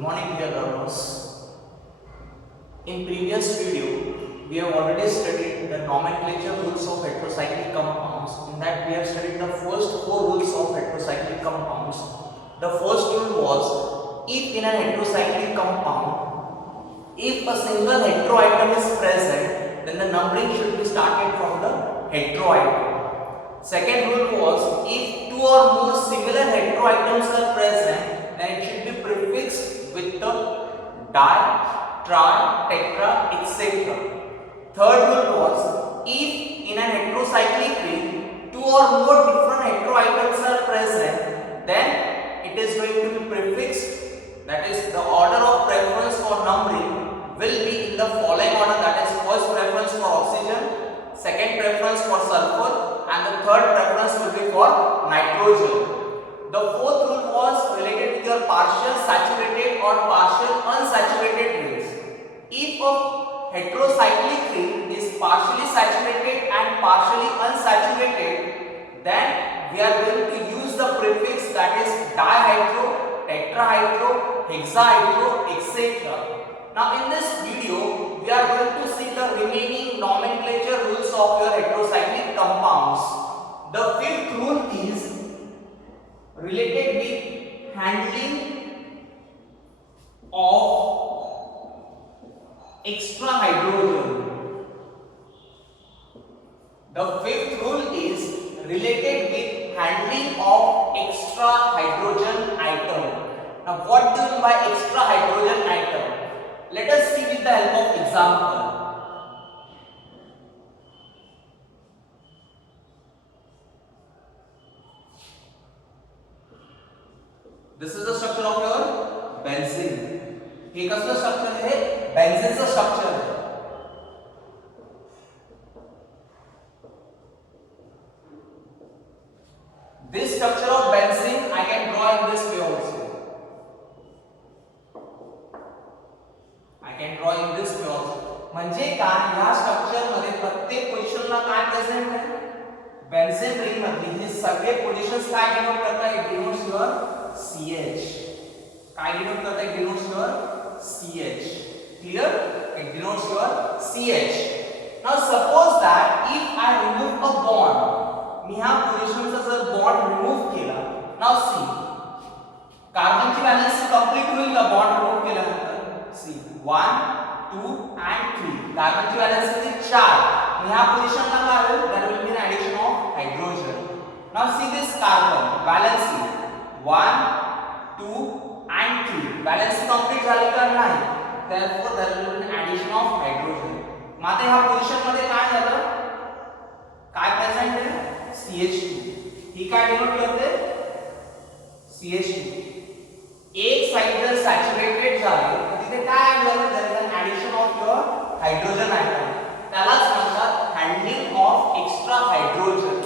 morning, dear learners. In previous video, we have already studied the nomenclature rules of heterocyclic compounds. In that, we have studied the first four rules of heterocyclic compounds. The first rule was, if in an heterocyclic compound, if a single heteroatom is present, then the numbering should be started from the heteroatom. Second rule was, if two or more similar heteroatoms are present, then it should be prefixed with the di, tri, tetra, etc. Third rule was, if in an heterocyclic ring two or more different heteroatoms are present, then it is going to be prefixed, that is the order of preference for numbering will be in the following order, that is first preference for oxygen, second preference for sulfur, and the third preference will be for nitrogen. The fourth rule was related with your partial saturated or partial unsaturated rings. If a heterocyclic ring is partially saturated and partially unsaturated, then we are going to use the prefix that is dihydro, tetrahydro, hexahydro, etc. Now in this video, we are going to see the remaining nomenclature rules of your heterocyclic compounds. The fifth rule is related with handling of extra hydrogen. The fifth rule is related with handling of extra hydrogen atom. Now what do you mean by extra hydrogen atom? Let us see with the help of example. This is the structure of your benzene. ये कसला structure है? Benzene का structure है. This structure of benzene I can draw in this way also. I can draw in this way also. म्हणजे काय या structure मध्ये प्रत्येक पोझिशनला काय प्रेझेंट आहे? बेन्झीन रिंग मधली हे सगळे पोझिशन्स काय डिनोट करतात? It denotes your CH. काय डिनोट करता है? Denotes your CH. Clear? It denotes your CH. Now suppose that if I remove a bond, मी ह्या पोझिशन चा जर बॉन्ड रिमूव्ह केला, नाउ सी कार्बनची व्हॅलेन्सी कंप्लीट होईल का बॉन्ड रिमूव्ह केल्यानंतर? सी 1 2 and 3 कार्बनची व्हॅलेन्सी किती? 4. ह्या पोझिशनला काय होईल? There will be an addition of hydrogen. Now see this carbon valency 1 2 and 3 valency complete झाली का? नाही. therefore there will be an addition of hydrogen. माते ह्या पोझिशन मध्ये काय झालं? काय प्रेझेंट आहे? CH2. ही काय डिनोट करते? CH2. एक साइड जर सॅच्युरेटेड झाली तर तिथे काय झालं? there is an addition of your hydrogen atom. त्यालाच म्हणतात handling of extra hydrogen.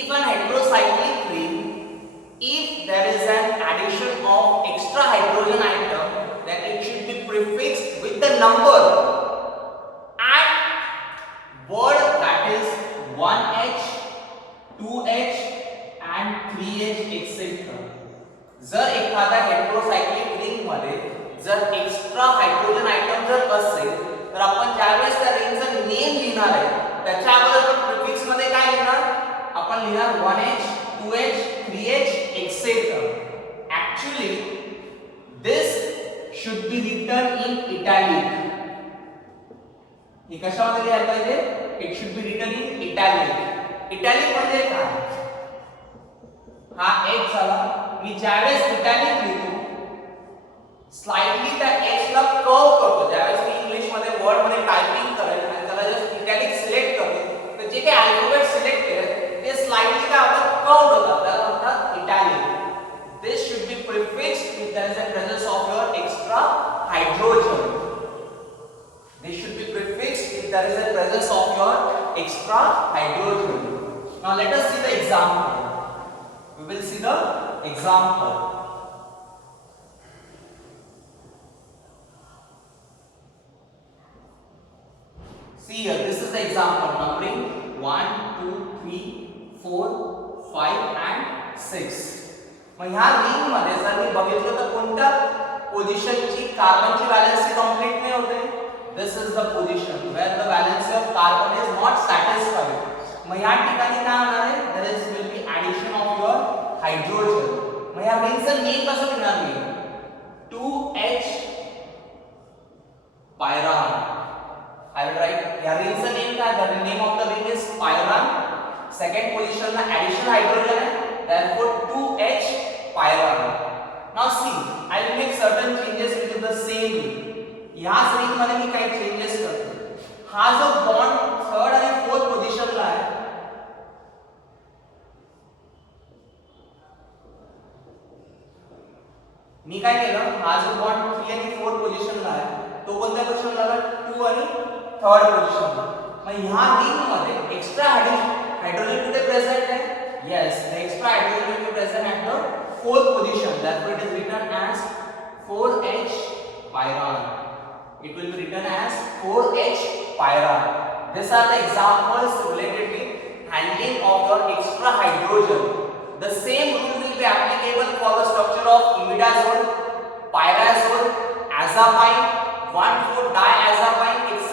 If an heterocyclic ring, if there is an addition of extra hydrogen atom, then it should be prefixed with the number and word that is 1H, 2H and 3H etc. जर एखादा हेटेरोसायक्लिक ring मध्ये जर extra hydrogen item जर असेल तर आपण ज्यावेळेस त्या रिंगचं नेम लिहिणार आहे त्याच्या अगोदर प्रिफिक्स मध्ये काय लिहिणार? आपण लिहिणार 1H, 2H, 3H etc. Actually this should be written in italic. हे कशामध्ये लिहायला पाहिजे? It should be written in italic. Italic म्हणजे काय? हा H झाला. मी ज्यावेळेस italic लिहितो स्लाइटली त्या H ला कर्व करतो. ज्यावेळेस मी इंग्लिश मध्ये वर्ड मध्ये टायपिंग करेल आणि त्याला जस्ट italic सिलेक्ट करतो तर जे काही अल्फाबेट सिलेक्ट केले ते स्लाइटली काय होतात? कर्व्ड होतात. त्याला म्हणतात italic. This should be prefixed if there is a presence of your extra hydrogen. This should be prefixed if there is a presence of your extra hydrogen. Now let us see the example. We will see the example. See here, this is the example numbering 1 2 3 4 5 and 6. मग ह्या ring मध्ये जर मी बघितलं तर कोणत्या पोझिशनची कार्बनची valency complete नाही होते. This is the position where the valency of carbon is not satisfied. मग या ठिकाणी काय होणार आहे, there is will be addition of your hydrogen. मग या रिंगचं नेम कसं लिहिणार मी, 2H pyran. I will write या रिंगचं नेम काय, the name of the ring is pyran. Second पोझिशनला ऍडिशनल हायड्रोजन आहे, therefore 2H pyran. Now see, I will make certain changes within the same ring. याच ring मध्ये मी काही changes करतो. हा जो बॉन्ड थर्ड आणि फोर्थ पोझिशनला आहे, मी काय केलं, हा जो बॉन्ड 3 आणि 4 पोझिशनला आहे तो कोणत्या पोझिशनला आला, 2 आणि थर्ड पोझिशनला. मग ह्या रिंग मध्ये एक्स्ट्रा हायड्रोजन कुठे प्रेझेंट आहे, yes the extra hydrogen will be present at the fourth position, therefore it is written as 4H pyran. It will be written as 4H pyran. These are the examples related with handling of your extra hydrogen. The same rule will be applicable for the structure of imidazole, pyrazole, azapine, 1,4-diazapine, etc.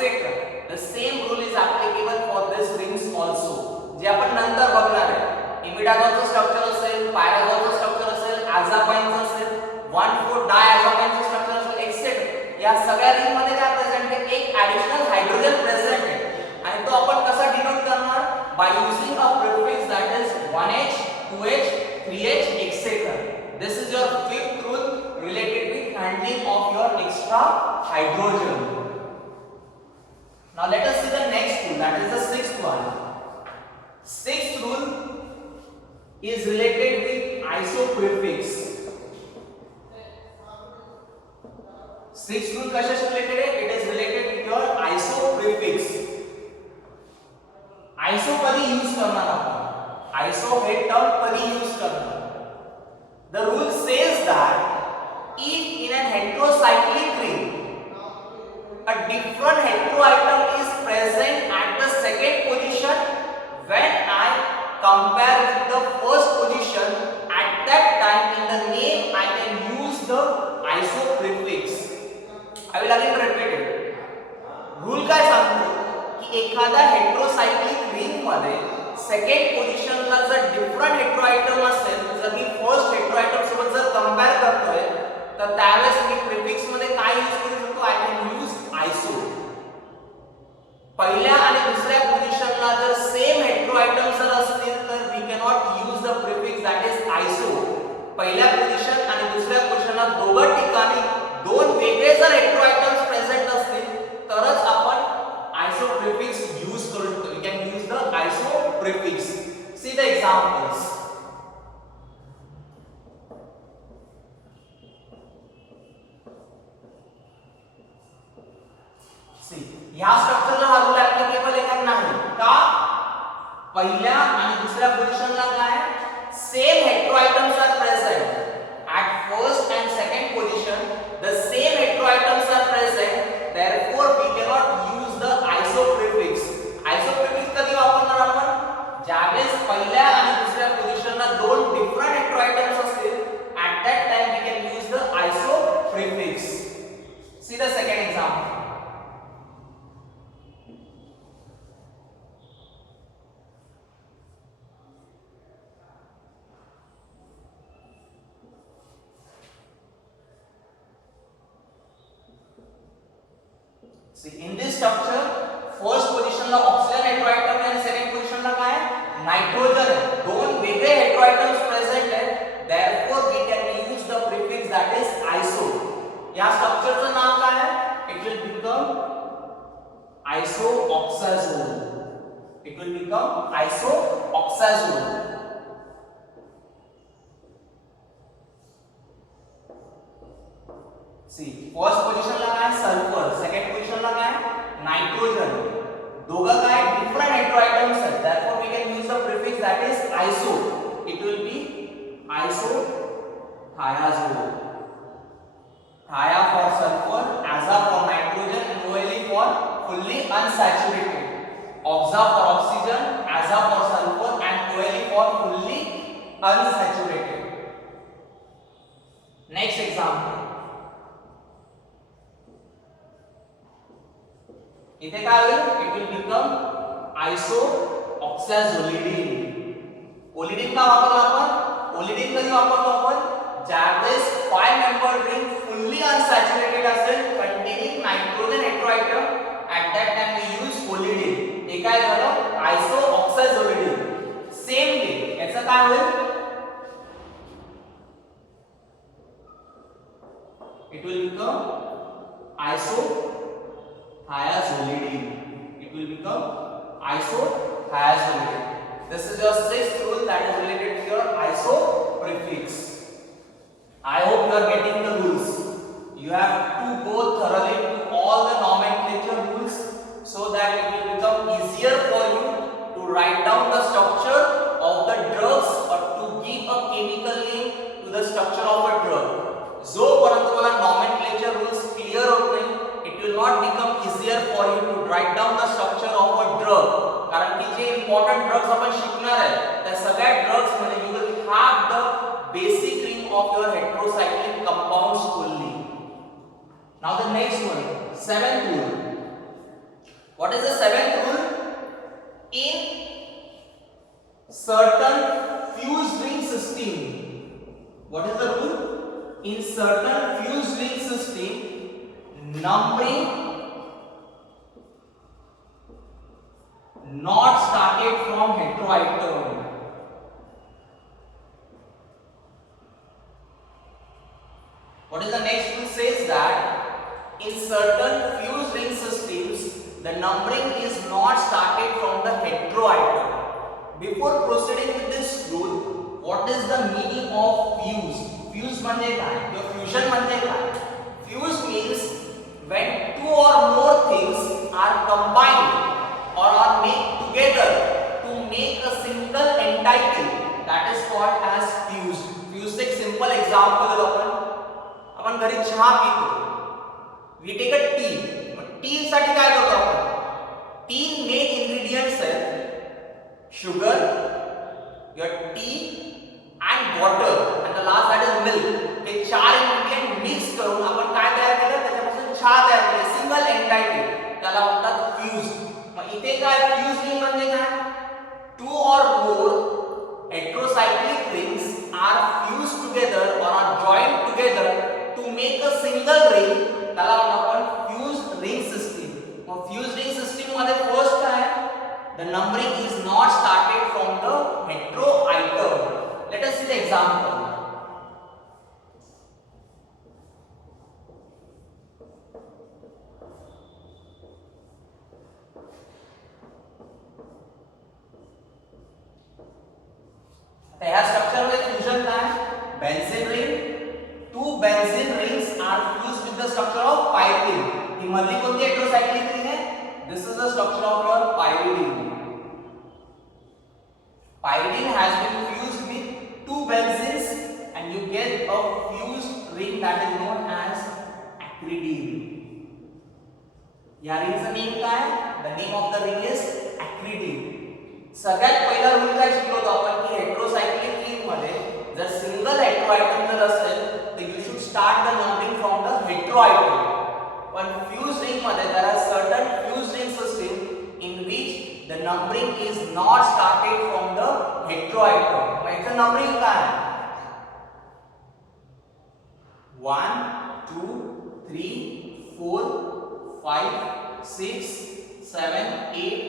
The same rule is applicable for these rings also. जे आपण नंतर बघणार आहे. इमिडाझोलचं structure असेल, पायराझोलचं structure असेल, अझापाइनचं असेल, 1,4-डायअझापाइनचं structure असेल, etcetera. या सगळ्या रिंग मध्ये काय प्रेझेंट आहे, एक ऍडिशनल हायड्रोजन प्रेझेंट आहे आणि तो आपण कसा डिनोट करणार, by using a prefix that is 1H 2H 3H etc. This is your fifth rule related with handling of your extra hydrogen. Now let us see the next rule, that is the sixth one. Sixth rule is related with isoprefix. Sixth rule कशाशी related है? It is related with your isoprefix. Iso कधी use करणार आपण? Iso हे term कधी use करणार? The rule says that if in an heterocyclic ring a different heteroatom is present at the second position, when I compare with the first position, at that time in the name I can use the isoprefix. I will again repeat it. Rule काय सांगतो की एखाद्या हेटेरोसायक्लिक ring मध्ये second पोझिशनला जर different हेटेरोआयटम असेल, जर मी first हेटेरोआयटम सोबत जर कंपेअर करतोय तर त्यावेळेस मी प्रिफिक्स मध्ये काय यूज करू शकतो, आय कॅन यूज आयसो. पहिल्या आणि दुसऱ्या पोझिशनला जर सेम हेटेरोआयटम जर असतील तर we can not use the prefix that is iso. पहिल्या पोझिशन आणि दुसऱ्या पोझिशनला दोघं ठिकाणी दोन वेगळे जर हेटेरोआयटम्स प्रेझेंट असतील तरच आपण आयसो प्रिफिक्स यूज करू शकतो. We can use the iso prefix. See the examples. ह्या स्ट्रक्चरला हा रूल ऍप्लिकेबल आहे का नाही, का पहिल्या आणि दुसऱ्या पोझिशनला काय same heteroatoms are present at first and second position, the same heteroatoms are present, therefore we cannot use the isoprefix. Isoprefix कधी वापरणार आपण, ज्यावेळेस पहिल्या आणि दुसऱ्या पोझिशनला दोन डिफरंट हेटेरोआटम्स असतील, at that time we can use the isoprefix. See the second example. See in this structure first position ला ऑक्सिजन हेटेरोआयटम आणि सेकंड पोझिशन ला काय नायट्रोजन आहे, दोन वेगळे हेटेरोआयटम्स प्रेझेंट आहेत, therefore we can use the prefix that is iso. या स्ट्रक्चरचं नाव काय आहे, it will become isoxazole. It will become isoxazole. See first position ला काय सल्फर, सेकंड पोझिशन ला काय नायट्रोजन, दोघं काय डिफरंट हेटेरोआयटम्स आहेत, therefore we can use the prefix that is iso. It will be isothiazole. Thia for sulfur, aza for nitrogen, and OLE for fully unsaturated. Oxa for oxygen, aza for sulfur, and OLE for fully unsaturated. Next example. इथे काय होईल, it will become आयसोऑक्सॅझोलिडीन. ओलिडीन का वापरला आपण, ओलिडीन कधी वापरतो आपण, ज्यावेळेस 5 मेंबर रिंग फुल्ली अनसॅच्युरेटेड असेल containing nitrogen heteroatom, at that time we use ओलिडीन. हे काय झालं, आयसोऑक्सॅझोलिडीन. सेम वे याचं काय होईल, it will become isothiazolidine. It will become isothiazolidine. This is your sixth rule that is related to your iso prefix. I hope you are getting the rules. You have to go thoroughly to all the nomenclature rules so that it will become easier for you to write down the structure of the drugs or to give a chemical name to the structure of a drug. जोपर्यंत तुम्हाला nomenclature rules clear होत नाही, it will not become easier for you to write down the structure of a drug. कारण की जे important drugs आपण शिकणार आहे त्या सगळ्या drugs मध्ये you will have the basic ring of your heterocyclic compounds fully. Now the next one, seventh rule. What is the seventh rule? In certain fused ring system, what is the rule? In certain fused ring system, numbering not started from heteroatom. What is the next rule? Says that in certain fused ring systems, the numbering is not started from the heteroatom. Before proceeding with this rule, what is the meaning of fused? Fuse म्हणजे काय, किंवा fusion म्हणजे काय? Fuse means when two or more things are combined or are made together to make a single entity, that is called as fused. Fuse एक simple example देतो आपण घरी चहा पितो, we take a tea. T साठी काय करतो आपण, 3 main ingredients आहेत, sugar, your tea and water and the last that is milk. Hey 4 ingredient mix करून आपण काय तयार केलं, त्याच्यापासून चहा तयार केली, सिंगल एंटाइटी, त्याला म्हणतात फ्यूज. मग इथे काय फ्यूज रिंग म्हणजे काय, 2 or more heterocyclic rings are fused together or are joined together to make a single ring, त्याला म्हणतो आपण fused ring system. मग fused ring system मध्ये फर्स्ट काय, the numbering is not started from the heteroatom. Let us see the example. ह्या structure मध्ये fusion काय, benzene ring, 2 benzene rings are fused with the structure of pyridine. ही मधली कोणती heterocyclic ring आहे, this is the structure of your pyridine. Pyridine has been fused with 2 benzenes and you get a fused ring that is known as acridine. या रिंगचं name काय, the name of the ring is acridine. सगळ्यात पहिला rule काय शिकलो होतो आपण की हेटेरोसायक्लिक रिंग मध्ये जर सिंगल हेटेरोआयटम जर असेल तर you should start the numbering from the heteroatom. पण fused ring मध्ये there are certain fused ring system in which the numbering is not started from the heteroatom. मग याचं नंबरिंग काय, 1 2 3 4 5 6 7 8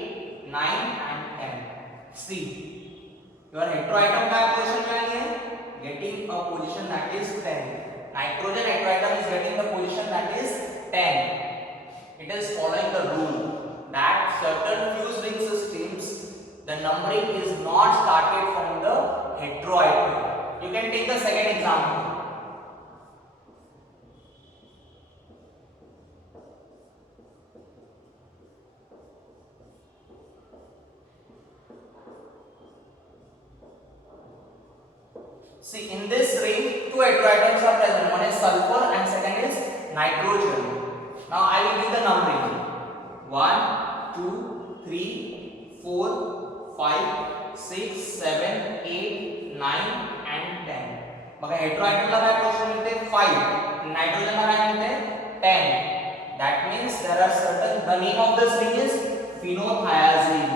9 and 10. See, your heteroatom काय position मिळाली आहे, getting a position that is 10. Nitrogen heteroatom is getting the position that is 10. It is following the rule that certain fused ring systems, the numbering is not started from the heteroatom. You can take the second example. See, in this ring, 2 heteroatoms are present. One is sulfur and second is nitrogen. Now I will give the numbering. 1 2 3 4 5 6 7 8 9 and 10. बघा हेटेरोआयटमला काय position मिळते 5, नायट्रोजनला काय मिळते 10. That means there are certain, the name of this ring is phenothiazine.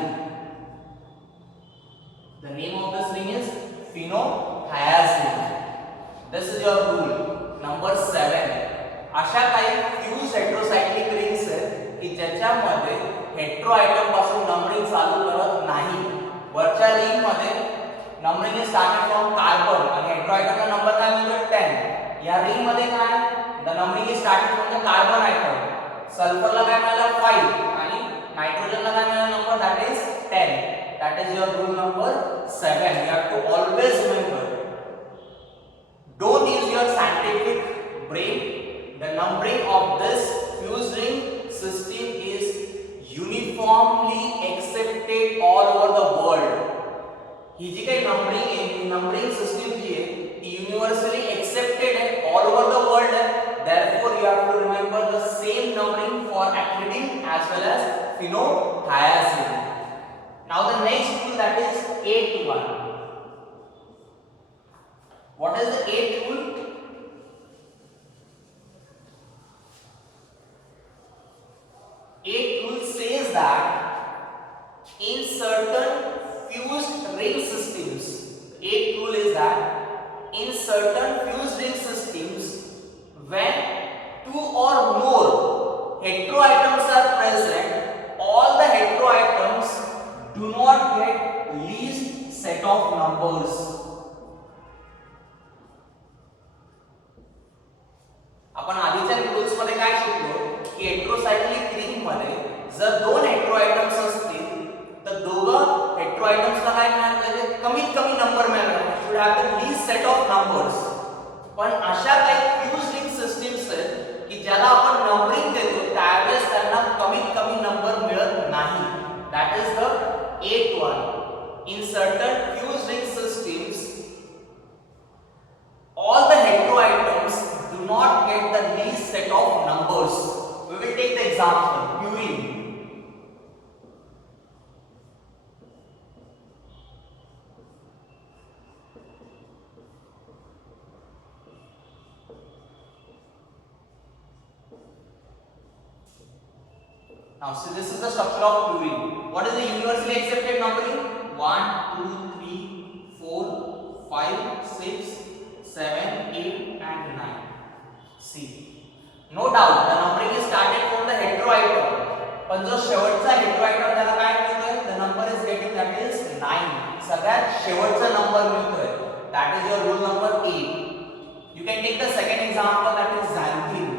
The name of this ring is phenothiazine. This is your rule number 7. अशा काही fuse heterocyclic rings आहेत की ज्याच्यामध्ये हेटेरो आयटम पासून नंबरिंग चालू करत नाही. वरच्या रिंग मध्ये numbering is started from carbon आणि हेटेरो आयटमचा नंबर काय म्हणजे 10. या रिंग मध्ये काय the numbering is started from the carbon atom. सल्फरला काय मिळाला 5 आणि नायट्रोजनला काय मिळाला number that is 10. That is your rule number 7. You have to always remember. Don't use your scientific brain. The numbering of this fuse ring system is uniformly accepted all over the world. ही जी काही numbering आहे ती numbering system जी आहे ती universally accepted आहे all over the world आहे. Therefore you have to remember the same numbering for acridine as well as phenothiazine. Now the next rule, that is 8-1. What is the 8th rule? 8th rule says that in certain fused ring systems, 8th rule is that in certain fused ring systems, when 2 or more heteroatoms are present, all the heteroatoms do not get least set of numbers. आपण आधीच्या rules मध्ये काय शिकलो की heterocyclic ring मध्ये जर दोन hetero items असतील तर दोघं हेटेरो आयटम्सला काय मिळालं पाहिजे कमीत कमी नंबर मिळाला पाहिजे. Should have the least set of numbers. पण अशा काही फ्यूज रिंग सिस्टीम्स आहेत की ज्याला आपण नंबरिंग देतो त्यावेळेस त्यांना कमीत कमी नंबर मिळत नाही. That is the 8-1. In certain fused ring systems, all the heteroatoms do not get the least set of numbers. We will take the example, purine. Now, so this is the structure of purine. What is the universally accepted numbering? 1, 2, 3, 4, 5, 6, 7, 8 and 9. See, no doubt the numbering is started from the heteroatom. पण जो शेवटचा हेटेरोआयटम त्याला काय मिळतोय? The number is getting that is 9. सगळ्यात शेवटचा number मिळतोय. That is your rule number 8. You can take the second example, that is xanthine.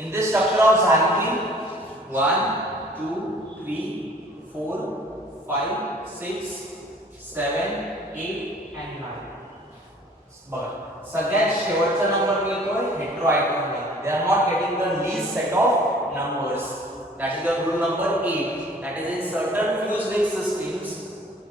In this structure of xanthine, 1, 2, 3, 4, 5, 6, 7, 8 and 9. बघा सगळ्यात शेवटचा नंबर मिळतोय हेटेरोआयटम ने. They are not getting the least set of numbers. That is your rule number 8. That is in certain fused ring systems,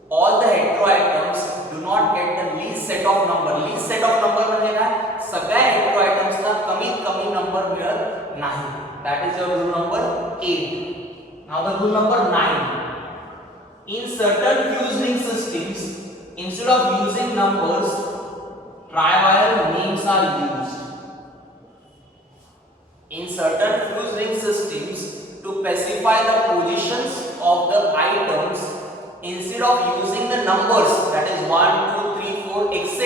all the heteroatoms do not get the least set of number. Least set of number म्हणजे काय? सगळ्या हेटेरोआटम्सला कमीत कमी number मिळत नाही. That is your rule number 8. Now the rule number 9. In certain fused ring systems, instead of using numbers, trivial names are used. In certain fused ring systems, to specify the positions of the items, instead of using the numbers, that is 1, 2, 3, 4, etc.,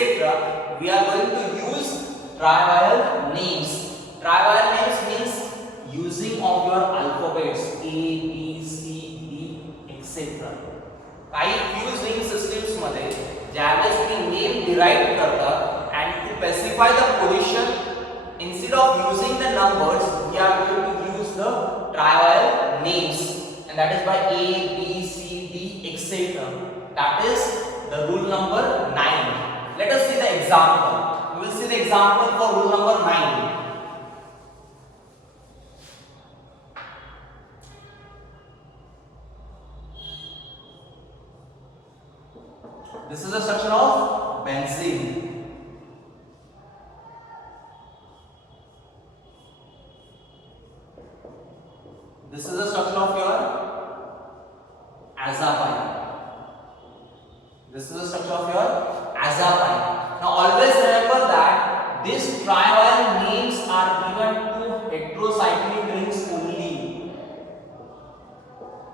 we are going to use trivial names. Trivial names means using of your alphabets A, B, C, D, etc. काही fused ring systems मध्ये ज्यावेळेस ती name derive करतात and to specify the position, instead of using the numbers, we are going to use the trivial names, and that is by A, B, C, D, etc. That is the rule number 9. Let us see the example. We will see the example for rule number 9. This is the structure of benzene.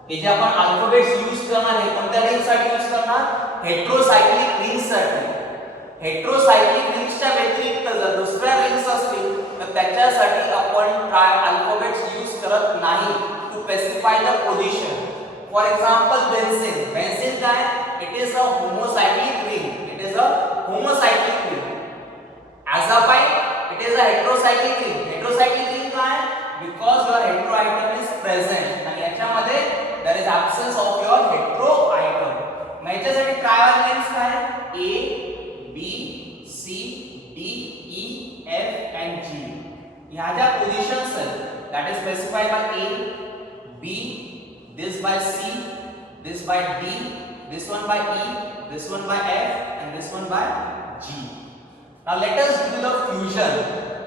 हे जे आपण alphabets use करणार आहे कोणत्या रिंगसाठी use करणार हेटेरोसायक्लिक रिंगसाठी हेटेरोसायक्लिक रिंग्सच्या व्यतिरिक्त जर दुसऱ्या rings असतील तर त्याच्यासाठी आपण अल्फाबेट्स यूज करत नाही to specify the position for example benzene काय it is a homocyclic ring it is a homocyclic ring azapine it is a heterocyclic ring काय because your hetero atom is present आणि याच्यामध्ये there is absence of your hetero atom मग याच्यासाठी ट्रायवल names काय A B C D E F and G ह्या ज्या positions आहेत that is specified by A B this by C this by D this one by E this one by F and this one by G Now let us do the fusion.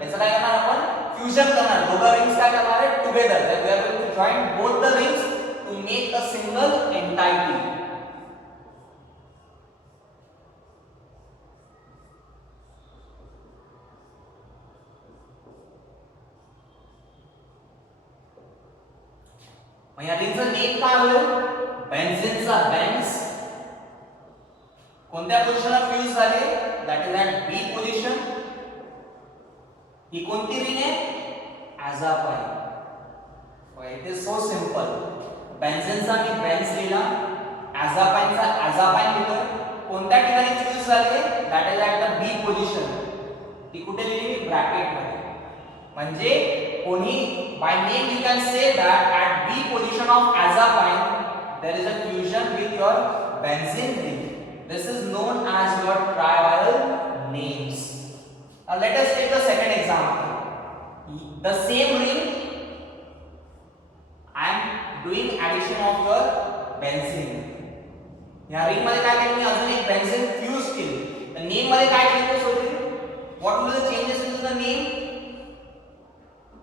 याचं काय करणार आपण fusion करणार दोघं rings काय करणार आहे together we are going to join both the rings to make a single entity. मग या रिंगचं नेम काय होईल बेन्झीनचा बेन्झ कोणत्या पोझिशनला फ्यूज झाले that is at B position ही कोणती रिंग आहे azapine it is so simple बेन्झीनचा मी बेन्झ लिहिला azapineचा azapine लिहिलं कोणत्या ठिकाणी फ्यूज झाले that is at the B position ती कुठे लिहिली ब्रॅकेट मध्ये म्हणजे कोणी by name you can say that at B position of azapine there is a fusion with your benzene ring This is known as your trivial names. Now let us take the second example. The same ring, I am doing addition of your benzene. या ring मध्ये काय केलं मी अजून एक benzene fuse केली. तर name मध्ये काय चेंजेस होतील? What will the changes in the name?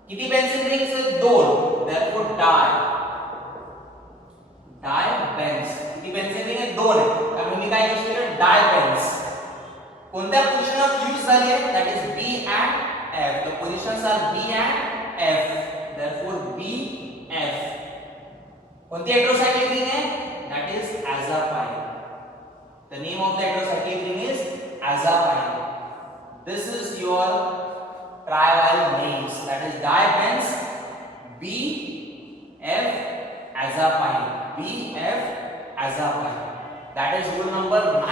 किती बेन्झीन रिंग्स आहेत? दोन. Therefore डायबेन्झ किती बेन्झीन रिंग आहेत दोन आहेत त्यामुळे मी काय यूज केलं डायबेन्झ कोणत्या पोझिशनला फ्यूज झाले that is B and F the positions are B and F therefore B F कोणती हेटेरोसायक्लिक रिंग आहे that is azapine the name of the heterocyclic ring is azapine this is your trivial names that is dibenes B F azapine BF azapine. That is rule number 9.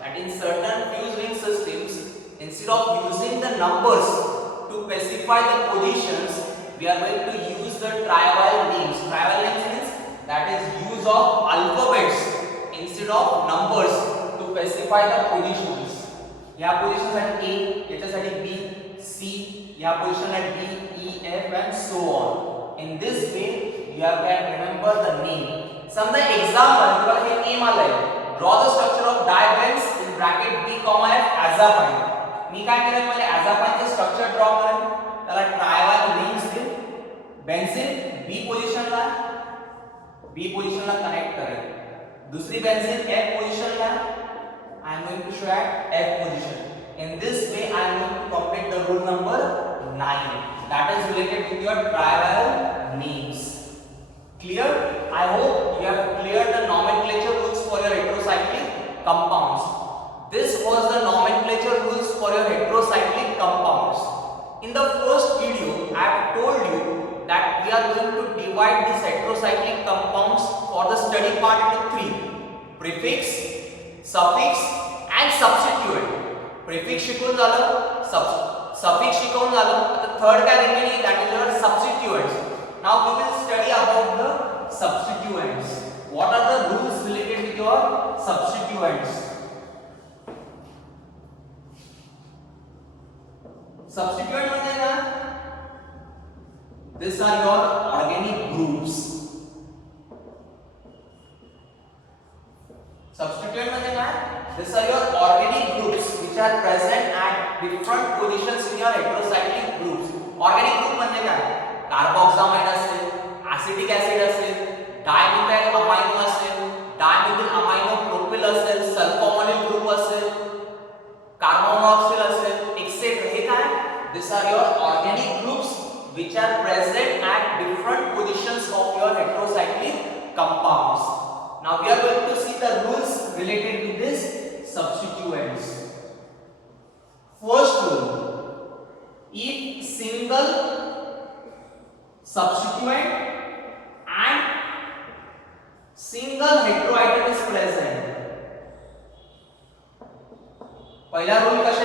That in certain fused ring systems, instead of using the numbers to specify the positions, we are going to use the trivial names. Trivial names means that is use of alphabets instead of numbers to specify the positions. या positions साठी A, याच्यासाठी B, C, या position at D, E, F and so on. In this way, you can remember the name. समजा example तुम्हाला हे name आलंय draw the structure of dibenes in bracket B, F azapine मी काय करेन मला azapine चे structure draw करेन त्याला ट्रायवल names देईन बेन्झीन B पोझिशनला कनेक्ट करेन दुसरी बेन्झीन F पोझिशनला I am going to show at F position in this way I am going to complete the rule number 9 that is related with your trivial names. Clear? I hope you have cleared the nomenclature rules for your heterocyclic compounds. This was the nomenclature rules for your heterocyclic compounds. In the first video, I have told you that we are going to divide these heterocyclic compounds for the study part into three: prefix, suffix, and substituent. Prefix शिकून झालं, suffix शिकवून झालं. आता third काय remaining that is your substituents. Now we will study about the substituents. What are the rules related with your substituents? Substituent म्हणजे काय? These are your organic groups. Substituent म्हणजे काय? These are your organic groups which are present at different positions in your heterocyclic groups. Organic group म्हणजे काय? Carboxamide असेल acetic acid असेल dimethyl amino असेल dimethyl amino propyl असेल sulfamoyl group असेल carboxyl असेल एक्सेट्रा हे काय this are your organic groups which are present at different positions of your heterocyclic compound compounds. Now we are going to see the rules related to this substituents. First rule: if single substituent and single heteroatom is present. पहिला rule कशा